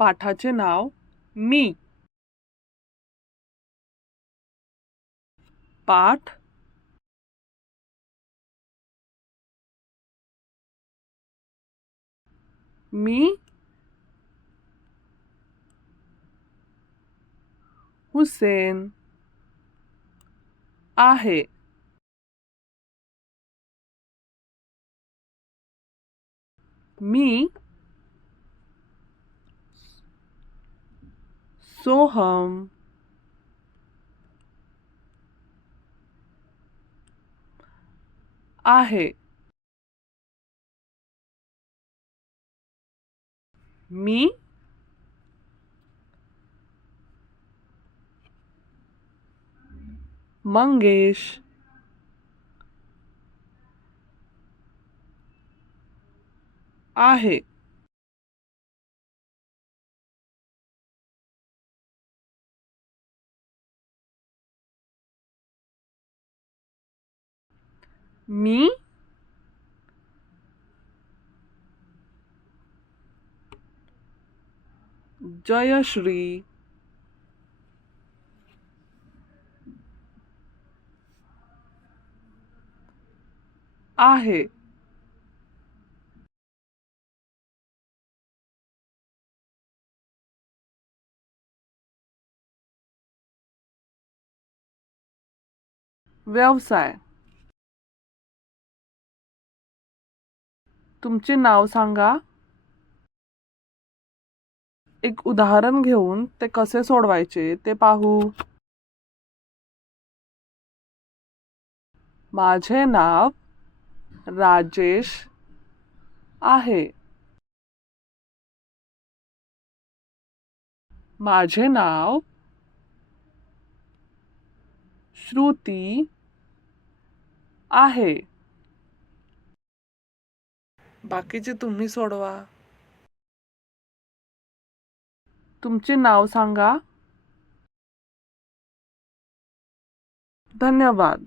पाठाचे नाव मी. पाठ मी हुसेन आहे. मी सोहम आहे. मी मंगेश आहे. मी जयश्री आहे. व्यवसाय. तुमचे नाव सांगा. एक उदाहरण घेऊन ते कसे सोडवायचे ते पाहू. माझे नाव राजेश आहे. माझे नाव श्रुती आहे. बाकीचे तुम्ही सोडवा. तुमचे नाव सांगा. धन्यवाद.